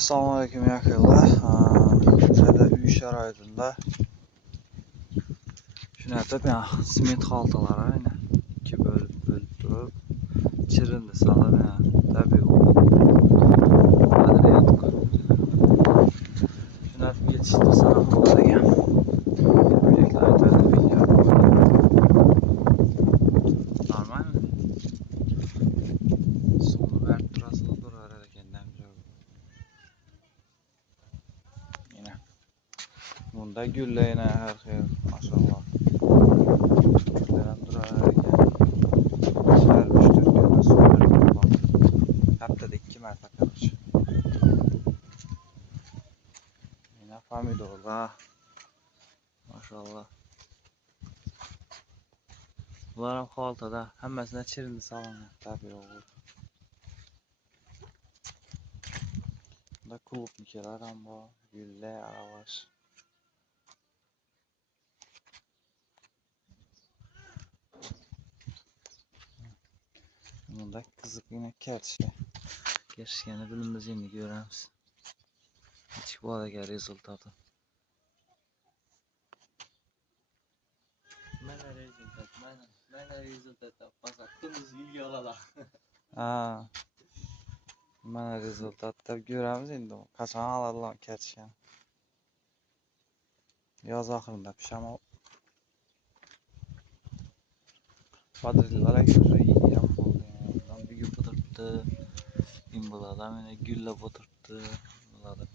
Assalomualaikum yakınlar. Şöyle uy sharoitida shunaqa ben sement xaltalar ayni ikki bo'lib turib chirindi solib tabiiy qadriyatga shunaqa ketishdi sanam bo'lar ekan. Uydagilar aytadi video normalmi? Suvni berib turasizlar durar ekan joy. Yine bunda güllayına her şey maşallah. Gülleyen durar ekan. Vermiştir gülde su verdim bak. Haftada 2 marta karış. Yine pomidorlar. Maşallah. Bunlar xaltada hammasine çirindi salınır tabii olur. Bunda klubnikeler ama gülle aravaş. Bunda kızık yine kerçe. Gerçekten bilimiz yeni görürüz. Hiç bu arada gel rezultatı. Mana rezultat topmasa kunduz uyga oladi. Mana rezultat deb görürüz endi. Qachon oladilar kerchani. Yoz oxirida pishamo. Padrillar şurada yiyam bo'ldi. Bundan büyük o'tiribdi. Imbolarda meni gullab o'tiribdi. Bularda